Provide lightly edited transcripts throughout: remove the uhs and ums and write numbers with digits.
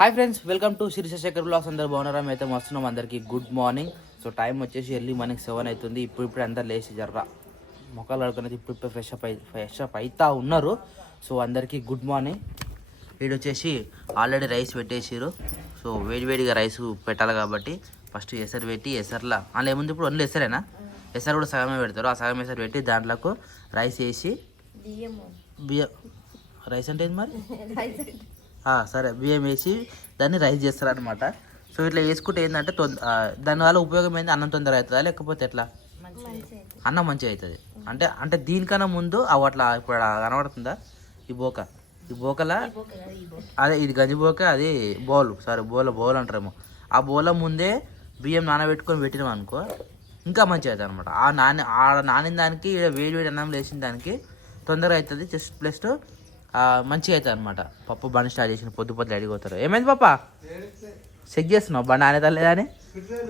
Hi friends, welcome to Shekhar blogs. అందరు బాగున్నారా? అయితే వస్తున్నాం. అందరికీ గుడ్ మార్నింగ్. సో టైం వచ్చేసి ఎర్లీ మార్నింగ్ 7 అవుతుంది. ఇప్పుడు అందరు లేచి జర్రా మొక్కలు ఆడుకునేది ఇప్పుడు ఫ్రెష్ అప్ అవుతా ఉన్నారు. సో అందరికీ గుడ్ మార్నింగ్. వీడు వచ్చేసి ఆల్రెడీ రైస్ పెట్టేసారు. సో వేడివేడిగా రైస్ పెట్టాలి కాబట్టి ఫస్ట్ ఎసరు పెట్టి ఎసర్లా అందులో ఏముంది ఇప్పుడు ఓన్లీ ఎసరేనా? ఎసరు కూడా సగమే పెడతారు. ఆ సగం ఎసరు పెట్టి దాంట్లోకి రైస్ వేసి బియ్యం రైస్ అంటే ఏంది మరి? సరే, బియ్యం వేసి దాన్ని రైస్ చేస్తారనమాట. సో ఇట్లా వేసుకుంటే ఏంటంటే దానివల్ల ఉపయోగం ఏంది? అన్నం తొందరగా అవుతుందా లేకపోతే ఎట్లా? అన్నం మంచిగా అవుతుంది. అంటే దీనికన్నా ముందు అట్లా ఇప్పుడు కనబడుతుందా ఈ బోకలా అదే ఇది గంజిబోక, అది బౌల్ అంటారేమో. ఆ బౌల ముందే బియ్యం నానబెట్టుకొని పెట్టినాం అనుకో ఇంకా మంచిగా అవుతుంది అనమాట. నానిన దానికి వేడి అన్నం వేసిన దానికి తొందరగా అవుతుంది. జస్ట్ ప్లస్ మంచిగా అవుతుంది అనమాట. పప్పు బండి స్టార్ట్ చేసిన పొద్దు అడిగిపోతారు. ఏమైంది పాప? చెక్ చేస్తున్నావు బండి అనేది లేదని?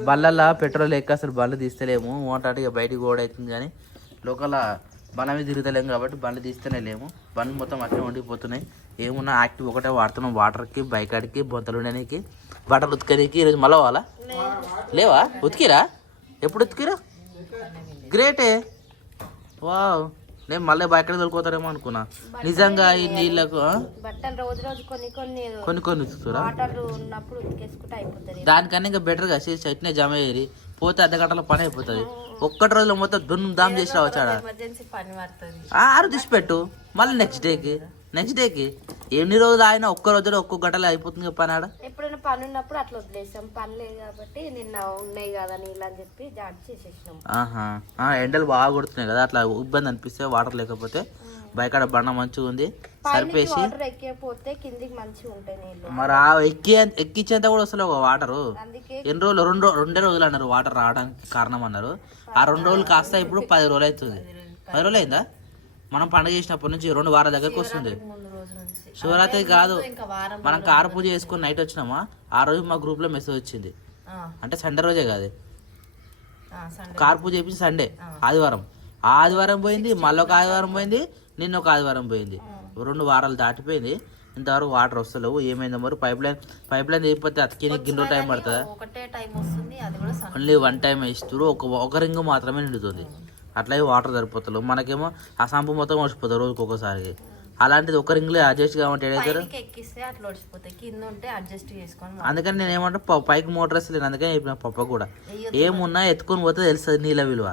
బళ్ళల్లో పెట్రోల్ ఎక్క అసలు బండ్లు తీస్తలేము. మోటార్ ఇక బయటికి కూడా అవుతుంది కానీ లోకల్ బండ్ల మీద తిరుగుతలేము కాబట్టి బండ్లు తీస్తేనే లేము. బండ్లు మొత్తం అట్లే వండిపోతున్నాయి. ఏమున్నా యాక్టివ్ ఒకటే వాడుతున్నాం. వాటర్కి, బైక్ ఆడికి, బొంతలు ఉండడానికి, బట్టలు ఉతికడానికి. ఈరోజు మళ్ళీ పోవాలా? లేవా? ఉతికిరా? ఎప్పుడు ఉతికిరా? గ్రేటే. వావ్, నేను మళ్ళీ బయట తోలుకోతారేమో అనుకున్నా. నిజంగా ఈ నీళ్ళకు కొన్ని ఉతుకుతారా? దానికన్నా ఇంకా బెటర్గా చట్నీ జమ అయ్యి పోతే అర్ధగంటలో పని అయిపోతుంది. ఒక్కటి రోజులో మొత్తం దున్ను దామ్ చేసి రావచ్చాడా? ఆరు తీసి పెట్టు మళ్ళీ నెక్స్ట్ డేకి ఎన్ని రోజులు ఆయన ఒక్క రోజులో ఒక్కొక్క గంటలో అయిపోతుంది పని. ఆడ ఎప్పుడైనా పని ఉన్నప్పుడు అట్లా వదిలేసాం. పని లేదు కాబట్టి నిన్న ఉన్నాయి కదా నీళ్ళు అని చెప్పి జాడి చేసేసినాం. ఎండలు బాగా కొడుతున్నాయి కదా, అట్లా ఇబ్బంది అనిపిస్తే వాటర్ లేకపోతే. బయకాడ బండ మంచిగా ఉంది సరిపేసి ఎక్కిపోతే కిందికి మంచిగా ఉంటాయి నీళ్ళు. మరి ఎక్కించేంత కూడా వస్తలే ఒక వాటరు. ఎన్ని రోజులు? రెండే రోజులు అన్నారు వాటర్ రావడానికి కారణం అన్నారు. ఆ 2 రోజులు కాస్త ఇప్పుడు 10 రోజులు అవుతుంది. 10 రోజులు అయిందా? మనం పండుగ చేసినప్పటి నుంచి 2 వారాల దగ్గరకు వస్తుంది. శివరాత్రి కాదు, మనం కారు పూజ చేసుకుని నైట్ వచ్చినామా ఆ రోజు మా గ్రూప్ లో మెసేజ్ వచ్చింది. అంటే సండే రోజే కాదు, కారు పూజ చేపించి సండే ఆదివారం పోయింది, మళ్ళీ ఒక ఆదివారం పోయింది, నిన్న ఒక ఆదివారం పోయింది. 2 వారాలు దాటిపోయింది. ఇంతవరకు వాటర్ వస్తలేవు. ఏమైందో మరి? పైప్ లైన్ అయిపోతే అతికి గిన్నె టైం పడుతుందా? ఓన్లీ 1 టైం ఇస్తారు. ఒక రింగు మాత్రమే నిండుతుంది. అట్లాగే వాటర్ సరిపోతలేవు. మనకేమో ఆ సంపు మొత్తం వచ్చిపోతుంది రోజుకి ఒకసారికి. అలాంటిది ఒక రింగ్లో అడ్జస్ట్ కావంటే ఏదైతారు. అందుకని నేను ఏమంటే పైకి మోటార్ వస్తలేదు. అందుకని చెప్పిన పప్ప కూడా ఏమున్నా ఎత్తుకొని పోతే తెలుస్తుంది నీళ్ళ విలువ.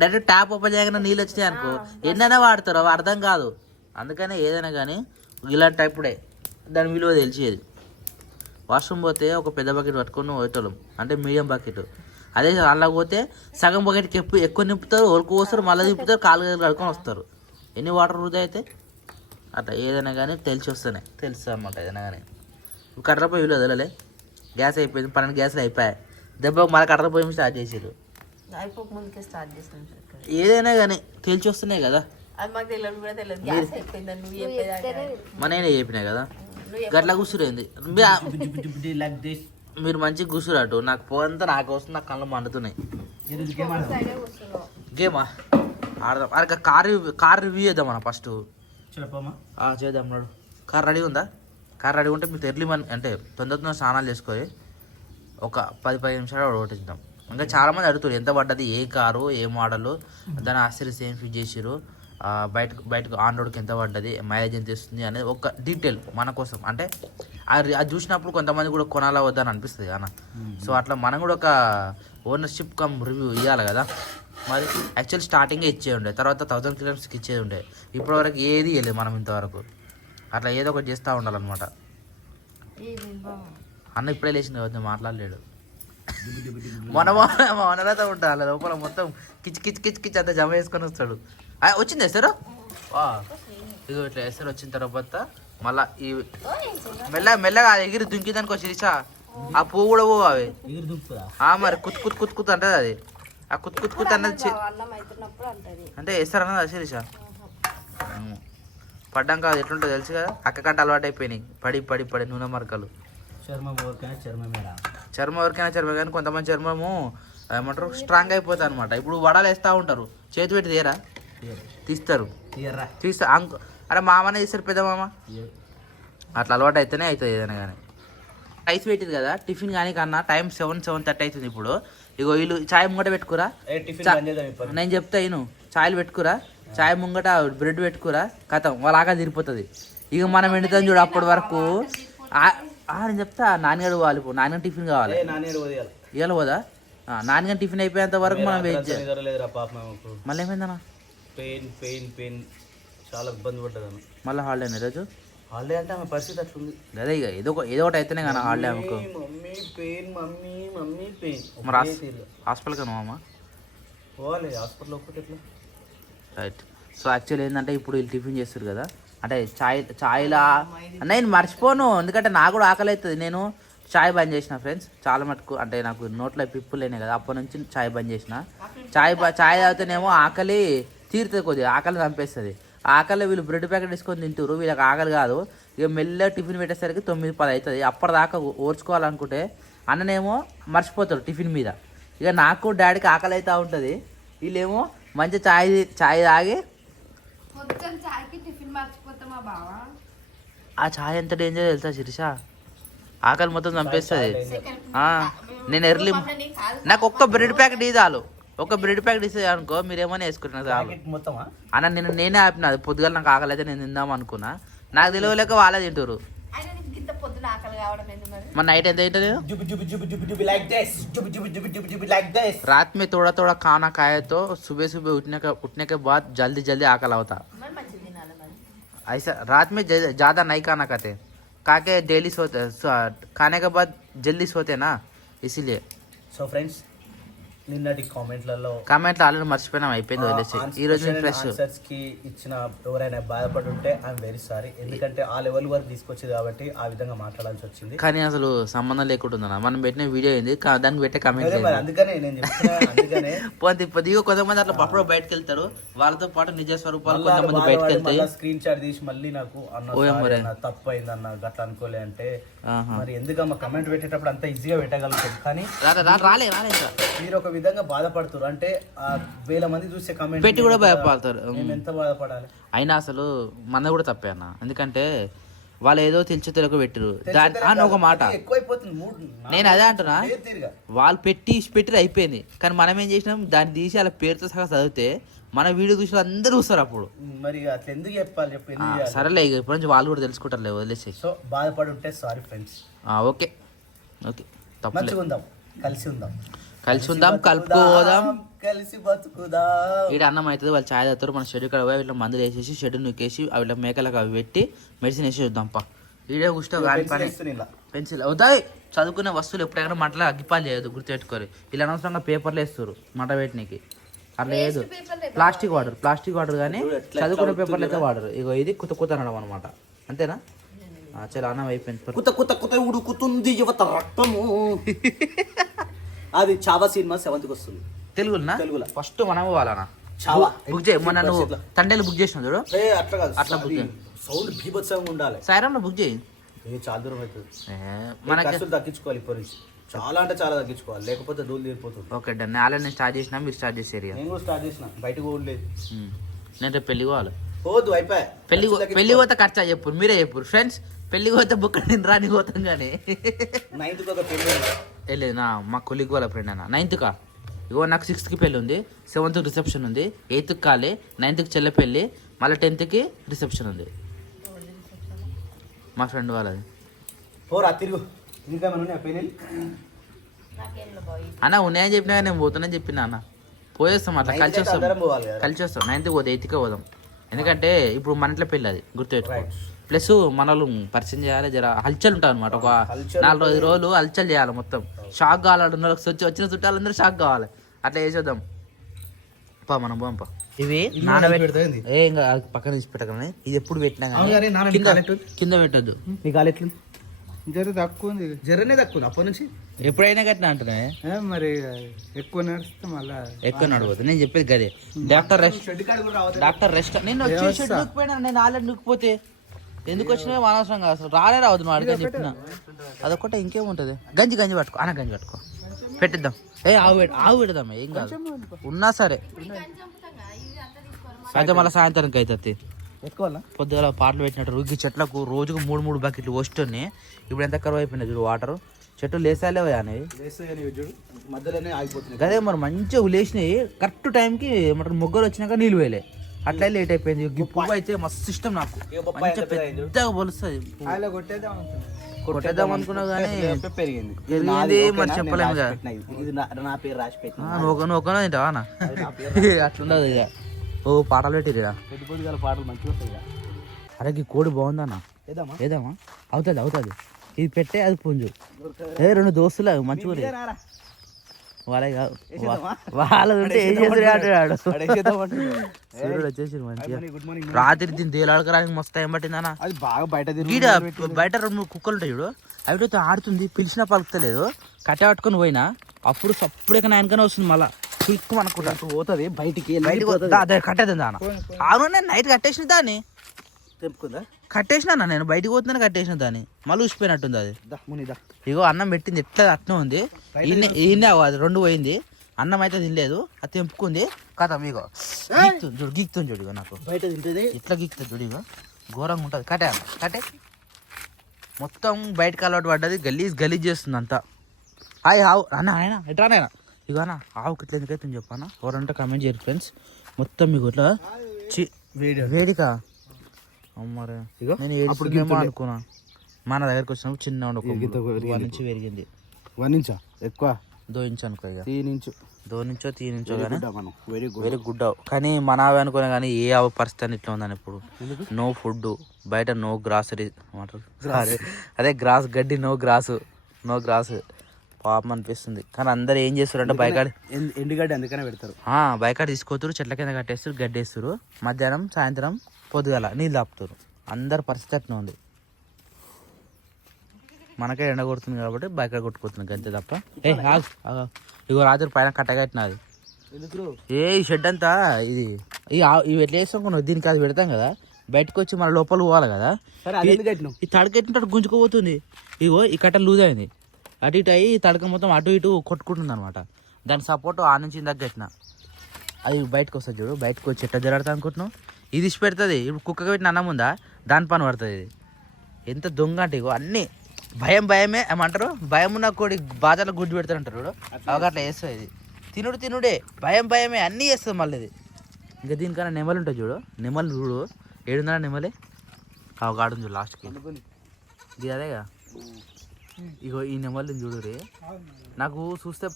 డైరెక్ట్ ట్యాప్ ఓపెన్ చేయగానే నీళ్ళు వచ్చినాయి అనుకో ఎన్నైనా వాడతారు, అవి అర్థం కాదు. అందుకనే ఏదైనా కానీ ఇలాంటి టైపుడే దాని విలువ తెలిసేది. వాష్రూమ్ పోతే ఒక పెద్ద బకెట్ పట్టుకొని పోయేటోళ్ళం, అంటే మీడియం బకెట్. అదే అలా పోతే సగం బకెట్కి ఎక్కువ నింపుతారు, ఒలుకు పోస్తారు, మళ్ళీ నింపుతారు, కాలు కడుక్కొని వస్తారు. ఎన్ని వాటర్ వృధా అయితే అట్లా ఏదైనా కానీ తెలుస్తుంది అనమాట. ఏదైనా కానీ కట్టెల పొయ్యి విలువ వదలలే. గ్యాస్ అయిపోయింది, 12 గ్యాస్లు అయిపోయాయి. దెబ్బ మళ్ళీ కట్టెల పొయ్యి స్టార్ట్ చేసారు. ఏదైనా కానీ తెలిసి వస్తున్నాయి కదా. నేనే చెప్పినా కదా. గట్లా కూర్చురేంది మీరు మంచిగా కూర్చురాటు. నాకు పోంతా నాకు వస్తుంది, నాకు కళ్ళు మండుతున్నాయి. గేమా ఆడదాం. అరే కార్ రివ్యూ చేద్దాం మనం ఫస్ట్. చేద్దాం నాడు. కార్ రెడీ ఉందా? కార్ రెడీ ఉంటే మీకు ఎర్లీ అంటే తొందరగా స్నానాలు చేసుకొని ఒక 10-15 నిమిషాలు ఓటిద్దాం. ఇంకా చాలామంది అడుగుతారు ఎంత పడ్డది, ఏ కారు, ఏ మోడలు, దాని ఆశ్చర్యస్ ఏం ఫిట్ చేసారు, బయటకు ఆన్ రోడ్కి ఎంత పడ్డది, మైలేజ్ ఎంత ఇస్తుంది అనేది ఒక డీటెయిల్ మన కోసం. అంటే అది చూసినప్పుడు కొంతమంది కూడా కొనాలా వద్దని అనిపిస్తుంది కదా. సో అట్లా మనం కూడా ఒక ఓనర్షిప్ కమ్ రివ్యూ ఇవ్వాలి కదా. మరి యాక్చువల్ స్టార్టింగే ఇచ్చే ఉండే, తర్వాత 1000 కిలోమీటర్స్కి ఇచ్చేది ఉండే. ఇప్పటివరకు ఏది ఇవ్వలేదు మనం ఇంతవరకు. అట్లా ఏదో ఒకటి చేస్తూ ఉండాలన్నమాట. అన్న ఇప్పుడే లేచింది కదా, మాట్లాడలేడు. మన ఓనర్తో ఉంటా లోపల మొత్తం కిచ్ అంతా జమ వేసుకొని వస్తాడు. వచ్చింది ఎసరు. ఇదిగో ఇట్లా ఎసరు వచ్చిన తర్వాత మళ్ళా ఈ మెల్లగా ఎగిరి దుంకిదానికి శిరీష ఆ పువ్వు కూడా పోవు అవి మరి కుత్ అంటది. అది ఆ కుత్ అన్నది అంటే ఎసరు అన్నది శిరీష. పడ్డాక అది ఎట్లుంటుందో తెలుసు కదా. అక్క కంట అలవాటు అయిపోయినాయి పడి నూనె మరకలు. చర్మం ఎవరికైనా చర్మం కానీ కొంతమంది చర్మము ఏమంటారు స్ట్రాంగ్ అయిపోతుంది అనమాట. ఇప్పుడు వడలు వేస్తూ ఉంటారు, చేతి పెట్టి తీస్తారు. అరే మామనే తీస్తారు, పెద్ద మామ. అట్లా అలవాటు అయితేనే అవుతుంది ఏదైనా కానీ. రైస్ పెట్టింది కదా టిఫిన్ కానీ కన్నా టైం 7:30 అవుతుంది ఇప్పుడు. ఇగో వీళ్ళు చాయ్ ముంగట పెట్టుకురా, నేను చెప్తా ఇను, చాయ్లు పెట్టుకురా, చాయ్ ముంగట బ్రెడ్ పెట్టుకురా, కథం వాళ్ళ ఆకలి తిరిపోతుంది. ఇక మనం ఎండుతాం చూడు అప్పటి వరకు. నేను చెప్తా నాన్నగారు పోవాలి, ఇప్పుడు నాన్నగారు టిఫిన్ కావాలి. ఇవాళ పోదా? నాన్నగారు టిఫిన్ అయిపోయేంత వరకు మనం వెయిట్ చేయాలి. మళ్ళీ ఏమైందన్నా? పెయిన్ చాలా ఇబ్బంది పడ్డదన్న. మళ్ళీ హాలిడే ఈరోజు? హాలిడే అంటే ఆమె పరిస్థితి అట్లుంది అదే ఇక ఏదో ఒకటి అయితేనే కానీ హాలిడే ఆమెకు. మమ్మీ పెయిన్ మరి హాస్పిటల్కి అమ్మా పోవాలి. హాస్పిటల్ ఒక్కటి ఎట్లా? రైట్. సో యాక్చువల్లీ ఏంటంటే ఇప్పుడు వీళ్ళు టిఫిన్ చేస్తారు కదా, అంటే చాయ్లా నేను మర్చిపోను, ఎందుకంటే నాకు కూడా ఆకలి అవుతుంది. నేను చాయ్ బంద్ చేసిన ఫ్రెండ్స్ చాలా మటుకు, అంటే నాకు నోట్లో పిప్పులేనే కదా, అప్పటి నుంచి చాయ్ బంద్ చేసిన. చాయ్ తాగితేనేమో ఆకలి తీరుతుంది, కొద్దిగా ఆకలి చంపేస్తుంది. ఆకలి వీళ్ళు బ్రెడ్ ప్యాకెట్ తీసుకొని తింటారు, వీళ్ళకి ఆకలి కాదు. ఇక మెల్లగా టిఫిన్ పెట్టేసరికి 9-10 అవుతుంది. అప్పటిదాకా ఓర్చుకోవాలనుకుంటే అన్ననేమో మర్చిపోతారు టిఫిన్ మీద. ఇక నాకు డాడీకి ఆకలి అవుతూ ఉంటుంది, వీళ్ళేమో మంచిగా చాయ్ తాగి ఆ చాయ్ ఎంత డేంజర్ తెలుసా శిరీష, ఆకలి మొత్తం చంపేస్తుంది. నేను ఎర్లీ నాకు ఒక్క బ్రెడ్ ప్యాకెట్ చాలు, ఒక బ్రెడ్ ప్యాకెట్ ఇస్తే అనుకో మీరేమన్నా వేసుకుంటున్నా చాలు అన్న. నేనే ఆపిన, అది పొద్దుగా నాకు ఆకలి అయితే నేను తిందాం అనుకున్నా, నాకు తెలియలేక వాళ్ళే తింటారు. మన నైట్ ఎంత తింటా నేను? रात में थोड़ा थोड़ा खाना खाए तो सुबह सुबह उठने के बाद जल्दी जल्दी आकल होता. ऐसा रात में ज़्यादा नहीं खाना खाते, खाके डेली सोते, खाने के बाद जल्दी सोते ना, इसीलिए. సో ఫ్రెండ్స్ నిన్నటి కామెంట్లలో ఆల్రెడీ మర్చిపోయినాం, అయిపోయింది వదిలేసి. ఈ రోజు ఆన్సర్స్ కి ఇచ్చిన ఎవరైనా బాధపడి ఉంటే ఐఎమ్ వెరీ సారీ, ఎందుకంటే ఆ లెవెల్ వరకు తీసుకొచ్చింది కాబట్టి ఆ విధంగా మాట్లాడాల్సి వచ్చింది. కానీ అసలు సంబంధం లేకుండా మనం పెట్టిన వీడియో ఏంది, దానికి పెట్టే కామెంట్ అందుకనే నేను చెప్తున్నా. అందుకనే పొద్దుగా కొంతమంది అట్లా అప్పుడు బయటకు వెళ్తారు, వాళ్ళతో పాటు నిజ స్వరూపాలు కొంతమంది బయటకు వెళ్తాయి. స్క్రీన్ షాట్ తీసి మళ్ళీ నాకు అన్న తప్పు అయింది అన్న గట్లా అనుకోలే అంటే, మరి ఎందుకమ్మా కమెంట్ పెట్టేటప్పుడు అంత ఈజీగా పెట్టగలుగుతాం, కానీ రాలే మీరు ఒక విధంగా బాధపడుతారు. అంటే 1000 మంది చూసే కమెంట్ పెట్టి కూడా భయపడతారు. మేము ఎంత బాధపడాలి? అయినా అసలు మన కూడా తప్పే అన్న, ఎందుకంటే వాళ్ళు ఏదో తెలియక పెట్టరు అని ఒక మాట. నేను అదే అంటున్నా, వాళ్ళు పెట్టి అయిపోయింది, కానీ మనం ఏం చేసినాం దాన్ని తీసి వాళ్ళ పేరుతో సహా చదివితే మన వీడియో చూసి అందరూ చూస్తారు. అప్పుడు మరి అట్లా ఎందుకు చెప్పాలి చెప్పి? సరేలే ఇప్పటి నుంచి వాళ్ళు కూడా తెలుసుకుంటారులే, వదిలేసి. సో బాధపడి ఉంటే సారీ ఫ్రెండ్స్. ఓకే తప్పలేదు, కలిసి ఉందాం కలుపుకోదాం, కలిసి బతుకుదాం. ఈడ అన్నం అవుతుంది, వాళ్ళు ఛాయ్ తాగుతారు, మన షెడ్ కాడ పోయి వీళ్ళ మందులు వేసేసి షెడ్ నూకేసి వీళ్ళ మేకలకు అవి పెట్టి మెడిసిన్ వేసి చూద్దాంపా. ఈడే కూర్చో పెన్సిల్ అవుతాయి. చదువుకునే వస్తువులు ఎప్పుడైనా మంటలో అగ్గిపాలు చేయదు, గుర్తుపెట్టుకోరు. ఇలా అనవసరంగా పేపర్లు వేస్తారు మంట పెట్టినకి, అట్లా లేదు. ప్లాస్టిక్ వాటర్ కానీ చదువుకునే పేపర్లు అయితే వాడరు. ఇగో ఇది కుత అనడం అనమాట, అంతేనా? చాలా అన్నం అయిపోయింది. కుత ఉడుకుతుంది యువత రక్తము. అది చావా సినిమా 7th వస్తుంది తెలుగులో. ఫస్ట్ మనం పోవాలన్నా చావా బుక్ చేయి. మొన్న నువ్వు తండేలు బుక్ చేసినావు చూడు, అట్లా బుక్ చేయి. సౌండ్ బీభత్సంగా ఉండాలి. సాయిరాంలో బుక్ చేయి, చాలా దూరం అవుతుంది. మనకి తగ్గించుకోవాలి, ఇప్పటి నుంచి చాలా అంటే చాలా తగ్గించుకోవాలి, లేకపోతే దూరం తీరిపోతుంది. Okay done. ఆల్రెడీ స్టార్ట్ చేసినా, మీరు స్టార్ట్ చేసేరు. నేను కూడా స్టార్ట్ చేసిన, బయటకు పోలేదు. నేను రేపు పెళ్లి పోవాలి. పోదు అయిపోయా. పెళ్లి పోతే ఖర్చా చెప్పు, మీరే చెప్పు ఫ్రెండ్స్. పెళ్లికి పోతే బుక్ నేను రాని పోతాం కానీ 9th ఒక పెళ్లి వెళ్ళేది నా మా కొలిగ్ వాళ్ళ ఫ్రెండ్ అన్న. 9th ఇగో నాకు 6th పెళ్ళి ఉంది, 7th రిసెప్షన్ ఉంది, 8th కాలే, 9th చెల్లె పెళ్ళి, మళ్ళీ 10th రిసెప్షన్ ఉంది మా ఫ్రెండ్ వాళ్ళది. తిరుగు అన్న ఉన్నాయని చెప్పినా నేను పోతానని చెప్పిన అన్న. పోయేస్తాం అట్లా కలిసి వస్తాం 9th పోతే 8th పోదాం, ఎందుకంటే ఇప్పుడు మన ఇంట్లో పెళ్ళి అది గుర్తుపెట్టుకో. ప్లస్ మన వాళ్ళు పరిచయం చేయాలి, జర హల్చల్ ఉంటుంది అనమాట. ఒక 4-5 రోజులు హల్చల్ చేయాలి, మొత్తం షాక్ కావాలి. వచ్చిన చుట్టాలందరూ షాక్ కావాలి, అట్లా చేసేద్దాం. మనం పోంపా. ఇవి నానబెట్టి ఇంకా పక్కన తీసి పెట్టగానే ఇది ఎప్పుడు పెట్టినా కానీ కింద పెట్టద్దు. నీ కాలు ఎట్లుంది? జరనే తక్కువ అప్పటి నుంచి ఎప్పుడైనా కట్టినా అంటున్నా. మరి ఎక్కువ నడిస్తే మళ్ళీ ఎక్కువ నడవద్దు, నేను చెప్పేది గదే. డాక్టర్ రెస్ట్ నేను పోయినా, నేను ఆల్రెడీ నూకిపోతే ఎందుకు వచ్చినా అనవసరంగా అసలు రావద్దు నువ్వు అడిగని చెప్పిన. అదొకటే ఇంకేముంటుంది. గంజి పట్టుకో అన్న, గంజి పట్టుకో పెట్టిద్దాం. ఆవు పెడదాం, ఏం కాదు ఉన్నా సరే. అయితే మళ్ళీ సాయంత్రానికి అవుతుంది. పొద్దుగల పాటలు పెట్టినట్టు రుగ్గి చెట్లకు రోజుకు 3 బకెట్లు వస్తున్నాయి. ఇప్పుడు ఎంత కరువు అయిపోయినాయి చూడు వాటర్. చెట్లు లేసాలే అనేవి మధ్యలోనే ఆగిపోతుంది అదే మరి మంచిగా లేచినాయి. కరెక్ట్ టైంకి మన మొగ్గలు వచ్చినాక నీళ్ళు వేయలే, అట్లా లేట్ అయిపోయింది. ఈ పువ్వు అయితే మస్తు ఇష్టం నాకు, మంచిగా పెద్దగా పొలుస్తుంది. కొట్టేద్దాం అనుకున్నా కానీ పెరిగింది మరి చెప్పలేము కదా. నా పేరు రాసి పెట్టి నువ్వు తింటావా అట్లుండదు ఇక. ఓ పాటలు పెట్టిరు పొద్దుగల పాటలు మంచిగా వస్తాయి. అరే ఈ కోడి బాగుందన్న, ఏదామా? అవుతుంది ఇది పెట్టే అది పుంజు. 2 దోస్తులు మంచిగా వాళ్ళ ఉంటే ఏం చేస్తాడు. సూర్యుడు వచ్చేసి మంచిగా రాత్రి దీన్ని తేలాడకరానికి మస్తు టైం పట్టిందన్న. అది బాగా బయట బయట 2 కుక్కలు ఉంటాయి చూడు, అవితో ఆడుతుంది, పిలిచినా పలుకుతలేదు. కట్ట పట్టుకొని పోయినా అప్పుడు సప్పుడే నాయనకనే వస్తుంది. మళ్ళా క్లిక్ అనుకుంటా పోతుంది బయటికి కట్టేది దాన. అవును నేను నైట్ కట్టేసిన దాన్ని, తెంపుకుందా కట్టేసినా నేను బయటికి పోతుందని కట్టేసిన దాన్ని. మళ్ళీ ఊసిపోయినట్టుంది అది. ఇగో అన్నం పెట్టింది ఎట్లా అట్నే ఉంది. ఈయనే అది 2 పోయింది. అన్నం అయితే తినలేదు, అది తెంపుకుంది. కథ ఇగో చూడు గీక్తుంది చూడు. ఇగో నాకు బయట తింటుంది ఇట్లా గీక్తుంది చూడు. ఇగో ఘోరంగా ఉంటుంది. కట్టే మొత్తం బయటకు అలవాటు పడ్డది. గలీజ్ చేస్తుంది అంతా. ఆవు ఆయన ఎట్రానైనా ఇక అన్న ఆవుకి ఇట్లా ఎందుకైతే చెప్పానా ఎవరంటే కమెంట్ చేయరు ఫ్రెండ్స్. మొత్తం మీకు ఇట్లా వేడిక అమ్మారే. ఇగో నేను ఏడుస్తుందేమో అనుకున్నా. మన దగ్గరికి వచ్చినప్పుడు చిన్న 1 ఇంచు పెరిగింది. 1 ఇంచా ఎక్కువ 2 ఇంచు అనుకో. ఇక 3 ఇంచు 2 ఇంచో 3 ఇంచో కానీ వెరీ గుడ్ ఆవు. కానీ మన ఆవు అనుకున్నా కానీ ఏ ఆవు పరిస్థితి ఇట్లా ఉందని. ఇప్పుడు నో ఫుడ్ బయట, నో గ్రాసరీ అదే గ్రాస్ గడ్డి, నో గ్రాస్ పాపం అనిపిస్తుంది. కానీ అందరు ఏం చేస్తారు బయకాడ ఎండుగడ్డి అందుకనే పెడతారు. బయకాడ తీసుకోతురు, చెట్ల కింద కట్టేస్తారు, గడ్డేస్తారు. మధ్యాహ్నం సాయంత్రం పొద్దుగల నీళ్ళు ఆపుతారు. అందరు పరిస్థితి అట్లా ఉంది. మనకే ఎండ కొడుతుంది కాబట్టి బయకాడ కొట్టుకుంటుంది అంతే తప్ప. ఇగో రాత్రి పైన కట్టగట్టినది. ఈ షెడ్ అంతా ఇది ఇవి ఎట్లా వేస్తాం దీనికి అది పెడతాం కదా, బయటకు వచ్చి మన లోపల పోవాలి కదా. ఈ తడకెట్టినట్టు గుంజుకోపోతుంది. ఇగో ఈ కట్ట లూజ్ అయింది, అటు ఇటు అయ్యి తడక మొత్తం అటు ఇటు కొట్టుకుంటుంది అనమాట. దాని సపోర్ట్ ఆ నుంచి ఇందాక కట్టిన అది బయటకు వస్తుంది చూడు. బయటకు వచ్చి ఎట్లా జరుగుతా అనుకుంటున్నావు. ఇది ఇచ్చి పెడుతుంది. ఇప్పుడు కుక్కకి పెట్టిన అన్నం ఉందా దాని పని పడుతుంది. ఇది ఎంత దొంగ అంటే ఇగో అన్నీ భయమే ఏమంటారు. భయం ఉన్న కోడి బాజాలో గుడ్డు పెడతారంటారు చూడు, అవగా అట్లా వేస్తుంది. ఇది తినుడే భయమే అన్నీ చేస్తుంది మళ్ళీ. ఇది ఇంకా దీనికన్నా నెమలు ఉంటుంది చూడు, నెమలు చూడు 7 నెమలే అవగాడు చూడు లాస్ట్కి. ఇది అదేగా. ఇగో ఈ నెమల్ని చూడు రే, నాకు చూస్తే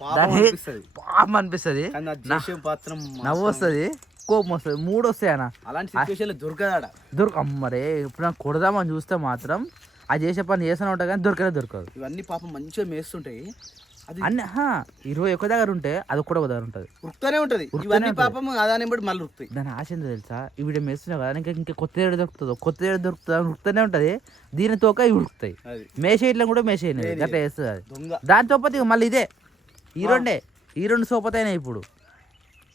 పాపం అనిపిస్తుంది, నవ్వు వస్తుంది, కోపం వస్తుంది, 3 వస్తాయి అన్న. అలాంటి అమ్మరే ఇప్పుడు నాకు కొడదామని చూస్తే మాత్రం అది చేసే పని చేస్తూనే ఉంటాయి కానీ దొరకదు. ఇవన్నీ పాపం మంచిగా మేస్తుంటాయి. అన్ని 21 దగ్గర ఉంటే అది కూడా ఒక దగ్గర ఉంటుంది, ఉరుకుతూనే ఉంటుంది. ఇవన్నీ పాపం అదాని బట్టి మళ్ళీ ఉరుకుతాయి. దాని ఆశ ఏందో తెలుసా, ఇవి మేస్తున్నావు కదా ఇంకా కొత్త ఏడు దొరుకుతుందో, ఉరుకుతూనే ఉంటుంది. దీని తోక ఇవి ఉరుకుతాయి. మేసేయట్లం కూడా మేసేయలేదు అట్లా వేస్తుంది అది. దాంతో పాటు మళ్ళీ ఇదే ఈ రెండు సోపతైనా ఇప్పుడు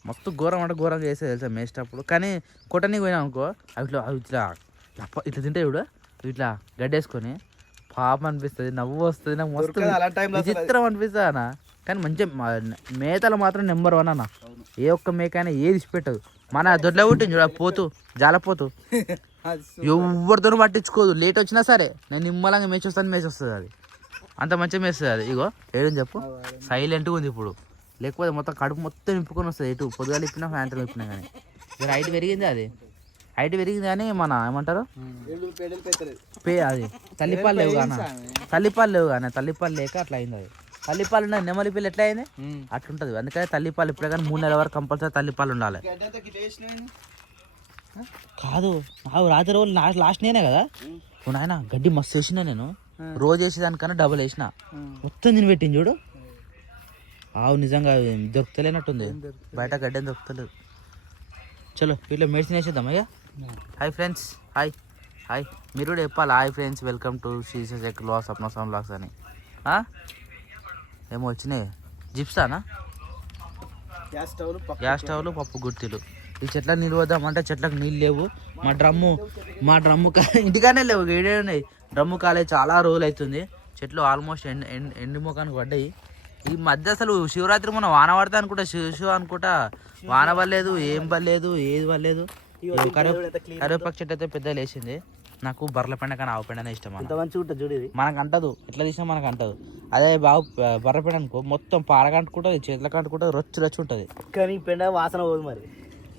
మస్తు ఘోరం అంటే ఘోరం చేసేది తెలుసా మేసేటప్పుడు. కానీ కొట్టనికి పోయినా అనుకో అవి ఇట్లా తింటాయి ఇప్పుడు, ఇట్లా గడ్డేసుకొని పాపం అనిపిస్తుంది, నవ్వు వస్తుంది. నాకు మస్తు విచిత్రం అనిపిస్తుంది అన్న. కానీ మంచిగా మేతలు మాత్రం నెంబర్ 1 అన్న. ఏ ఒక్క మేక అయినా ఏది ఇచ్చిపెట్టదు. మన దొడ్లో పుట్టింది చూడ పోతూ జాలపోతూ ఎవరితో పట్టించుకోదు. లేట్ వచ్చినా సరే నేను నిమ్మలంగా మేసి వస్తుంది అది. అంత మంచిగా మేస్తుంది అది. ఇగో ఏదని చెప్పు సైలెంట్గా ఉంది ఇప్పుడు. లేకపోతే మొత్తం కడుపు మొత్తం నింపుకొని వస్తుంది. ఎటు పొద్దుగాలు ఇప్పినా సాయంత్రం ఇప్పినా కానీ. హైట్ పెరిగింది అది, హైట్ పెరిగింది కానీ మన ఏమంటారు అది తల్లిపాలు లేవు కానీ తల్లిపాలు లేక అట్లా అయింది అది. తల్లిపాలు ఉన్నాయి, నెమలి పిల్ల ఎట్లా అయింది అట్లుంటుంది. అందుకని తల్లిపాలు ఇప్పుడే కానీ 3 నెలల వరకు కంపల్సరీ తల్లిపాలు ఉండాలి. కాదు రాత్రి రోజు లాస్ట్ నేనే కదా నాయన గడ్డి మస్తు వేసిన. నేను రోజు వేసేదానికన్నా డబుల్ వేసిన. మొత్తం తిని పెట్టింది చూడు. నిజంగా దొరుకుతలేనట్టుంది బయట గడ్డి అని దొరుకుతలేదు. చలో వీటిలో మెడిసిన్ వేసేద్దాం అయ్యా. హాయ్ ఫ్రెండ్స్, హాయ్ మీరు కూడా చెప్పాలి hi friends, welcome to Srishekhar లాస్ సప్న సౌండ్ లాక్స్ అని. ఏమో వచ్చినాయి జిప్సానా, గ్యాస్ స్టవ్లు, పప్పు గుర్తిలు. ఈ చెట్లకు నీళ్ళు వద్దామంటే చెట్లకు నీళ్ళు లేవు. మా డ్రమ్ము ఇంటికానే లేవు, ఏడే ఉన్నాయి. డ్రమ్ము కాలే చాలా రోజులు అవుతుంది. చెట్లు ఆల్మోస్ట్ ఎండి ముఖానికి పడ్డాయి. ఈ మధ్య అసలు శివరాత్రి మొన్న వాన పడతా అనుకుంటా, శివ అనుకుంటా వాన పడలేదు, ఏం పడలేదు, ఏది పడలేదు. కరివేపాకు చెట్టు అయితే పెద్ద లేచింది. నాకు బర్రెల పెండ కానీ ఆవు పెండనే ఇష్టం. మనకు అంటదు, ఎట్లా తీసినా మనకు అంటదు. అదే బావు బర్రె పెండ అనుకో మొత్తం పారగంటుకుంటుంది, చేతులకు అంటుకుంటుంది, రొచ్చు ఉంటుంది. కానీ పెండ వాసన పోదు. మరి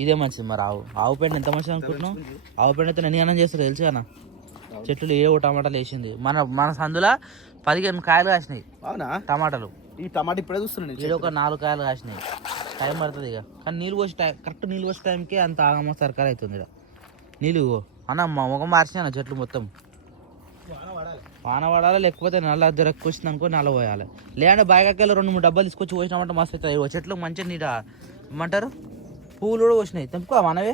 ఇదే మంచిది. మరి ఆవు పెండ ఎంత మంచిది అనుకుంటున్నావు? ఆవు పెండ అయితే నేను అన్నం చేస్తారు తెలుసు కదా. చెట్లు ఏ టమాటాలు వేసింది. మన సందులో 15 కాయలు కాసినాయి. అవునా? టమాటాలు. ఈ టమాటా ఇప్పుడే చూస్తున్నాను. ఇది ఒక 4 కాయలు కాసినాయి. టైం పడుతుంది ఇక. కానీ నీళ్ళు పోసే టైం కరెక్ట్ నీళ్ళు పోసే టైంకి అంత ఆగమ సర్కార్ అవుతుంది ఇక్కడ. నీళ్ళు అన్న ముఖం మార్చినా చెట్లు మొత్తం. వాన పడాలి, లేకపోతే నల్ల దొరకు వచ్చింది అనుకో నల్ల పోయాలి. లేదంటే బాయికాయలు 2-3 డబ్బాలు తీసుకొచ్చి పోసినామంటే మస్తు అవుతాయి. చెట్లు మంచిగా నీట ఏమంటారు పువ్వులు కూడా పోసినాయి. తెంపుకో మనవే.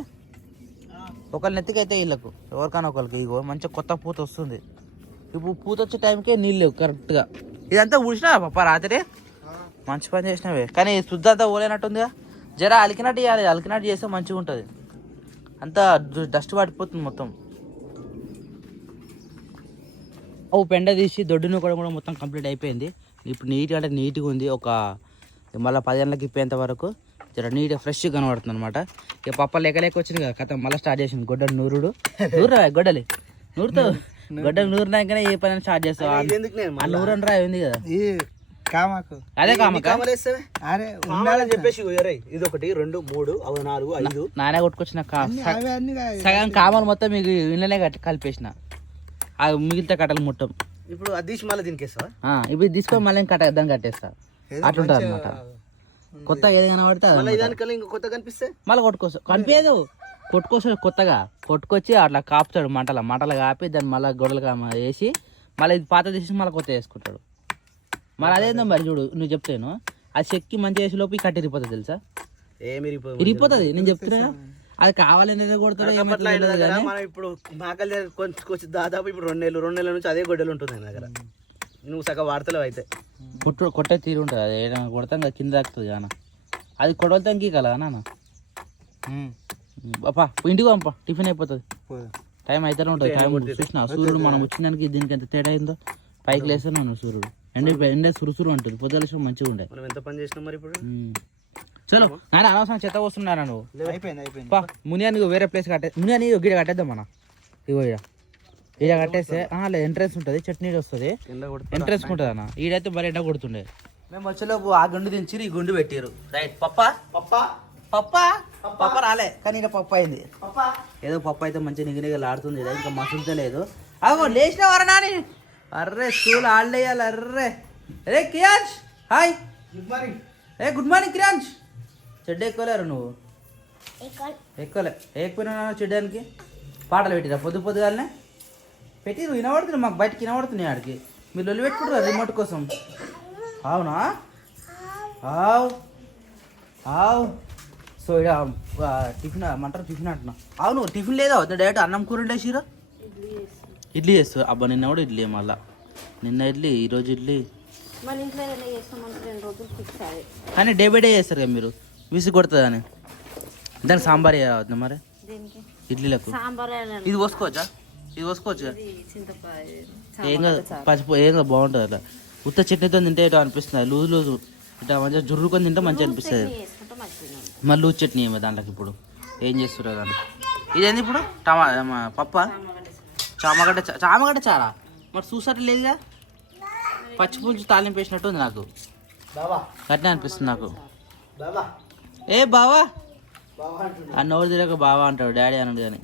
ఒకళ్ళ నెత్తికైతే వీళ్ళకు ఎవరికైనా ఒకరికి ఇగో మంచిగా కొత్త పూత వస్తుంది. ఇప్పుడు పూత వచ్చే టైంకే నీళ్ళు లేవు కరెక్ట్గా. ఇదంతా ఊడిసినా పప్ప రాత్రి మంచి పని చేసినవే. కానీ శుద్ధ అంతా పోలేనట్టుందిగా. జర అలికినట్టు చేయాలి. అలికినట్టు చేస్తే మంచిగా ఉంటుంది. అంతా డస్ట్ పడిపోతుంది మొత్తం. పెండ తీసి దొడ్డును కూడా మొత్తం కంప్లీట్ అయిపోయింది. ఇప్పుడు నీట్గా అంటే నీట్గా ఉంది. ఒక మళ్ళీ 10 గంటలకు ఇప్పేంత వరకు జర నీట్గా ఫ్రెష్గా కనబడుతుంది అనమాట. ఇక పప్ప లేక వచ్చింది కదా కథ మళ్ళీ స్టార్ట్ చేసింది. గొడ్డలు నూరుడు గొడ్డలి నూరుతో గొడ్డలు నూరినాకనే ఏ పని స్టార్ట్ చేస్తావు. ఆ నూరని రా ఉంది కదా అదే చెప్పేసి ఇది 1 2 3 4 5 నానే కొట్టుకొచ్చిన సగం కామలు మొత్తం మీకు ఇళ్ళనే కలిపేసిన. ఆ మిగిలితే కట్టలు మొత్తం ఇప్పుడు అది తీసి మళ్ళీ దీనికేస్తా. ఇప్పుడు తీసుకొని మళ్ళీ దాన్ని కట్టేస్తా. అట్లుంటుంది అనమాట. కొత్తగా ఏది కనబడితే కొత్త కనిపిస్తే మళ్ళీ కనిపించదు. కొత్తగా కొట్టుకొచ్చి అట్లా కాపుతాడు. మంటలు కాపి దాన్ని మళ్ళీ గొడవలు వేసి మళ్ళీ ఇది పాత తీసి మళ్ళీ కొత్త వేసుకుంటాడు. మరి అదేందో మరి చూడు నువ్వు చెప్తాను. అది చెక్కి మంచిగా వేసే లోపు కట్టి ఇరిపోతుంది తెలుసా. ఇరిపోతుంది నేను చెప్తున్నా. అది కావాలనేది కొడతాడు. ఇప్పుడు మాకల్ కొంచెం దాదాపు ఇప్పుడు 2 నెలల నుంచి అదే గొడ్డలు ఉంటుంది నా దగ్గర. నువ్వు సగం వార్తలు అయితే కొట్టే తీరు ఉంటుంది. అది ఏదైనా కొడతాం కదా కింద తాకుతుంది అన్న. అది కొడవలతానికి కదా నాన్న. అప్పా ఇంటికి పంప టిఫిన్ అయిపోతుంది. టైం అయితేనే ఉంటుంది. టైం చూసిన సూర్యుడు మనం వచ్చినానికి దీనికి ఎంత తేడా అయిందో. పైకి లేస్తూనే ఉన్నాడు సూర్యుడు. ఎండ సురుసురు అంటుంది. పొద్దులేసిన మంచిగా ఉండే. మనం ఎంత పని చేసినాం మరి ఇప్పుడు. చలో నాన్న అనవసరం చెత్త వస్తున్నారా నువ్వు. మునియాని వేరే ప్లేస్ మునియాని గిడ కట్టేద్దాం మన. ఇగో ఈడ కట్టేస్తే లేదు ఎంట్రెన్స్ ఉంటుంది. చట్నీ వస్తుంది. ఎంట్రెన్స్ ఉంటుంది అన్న. ఈడైతే మరి ఎండ కొడుతుండే. మేము వచ్చేలోపు ఆ గుండు దించి ఈ గుండు పెట్టారు. రైట్ పప్ప రాలే కానీ ఈడ పప్పు అయింది. ఏదో పప్పు అయితే మంచిగా నిగనిగలు ఆడుతుంది. ఇంకా మసులుతే లేదు. అగో లేచిన వారా నాని. అర్రే స్కూల్ ఆడలేయాలి. అరే Kriyansh hi. Good morning Kriyansh. చెడ్డ ఎక్కువలేరు నువ్వు. ఎక్కువలే ఎక్కువ చెడ్డానికి పాటలు పెట్టిరా పొద్దుగాలనే పెట్టి వినబడుతుంది. మాకు బయటకి వినబడుతున్నాయి. ఆడికి మీరు లొల్లి పెట్టుకుంటారు రిమోట్ కోసం. అవునా సో ఇక టిఫిన్ అంటారు. టిఫిన్ అంటున్నా. అవును టిఫిన్ లేదా డైరెక్ట్ అన్నం కూర ఉండేసిరా. ఇడ్లీ చేస్తారు. అబ్బా నిన్న కూడా ఇడ్లీ. మళ్ళా నిన్న ఇడ్లీ ఈరోజు ఇడ్లీ. కానీ డే బై డే చేస్తారు కదా మీరు. విసి కొడుతుందని దానికి సాంబార్ అవుతుంది. మరి ఇడ్లీలకు ఇది పోసుకోవచ్చా? ఇది పోసుకోవచ్చా? ఏం కాదు పచ్చిపో ఏం కాదు బాగుంటుంది. అట్లా ఉత్త చట్నీతో తింటే ఇట్లా అనిపిస్తుంది. లూజు ఇట్లా మంచిగా జుర్రుకొని తింటే మంచిగా అనిపిస్తుంది. మళ్ళీ లూజ్ చట్నీ ఏమో దాంట్లోకి. ఇప్పుడు ఏం చేస్తున్నారు కానీ ఇదేంది ఇప్పుడు పప్ప చామగడ్డ చారా. మరి చూసట్టు లేదుగా. పచ్చిపులుసు తాలింపు వేసినట్టు ఉంది నాకు. అట్నే అనిపిస్తుంది నాకు. ఏ బావా అన్న ఎవరు తిరగ బావా అంటాడు. డాడీ అన్నాడు కానీ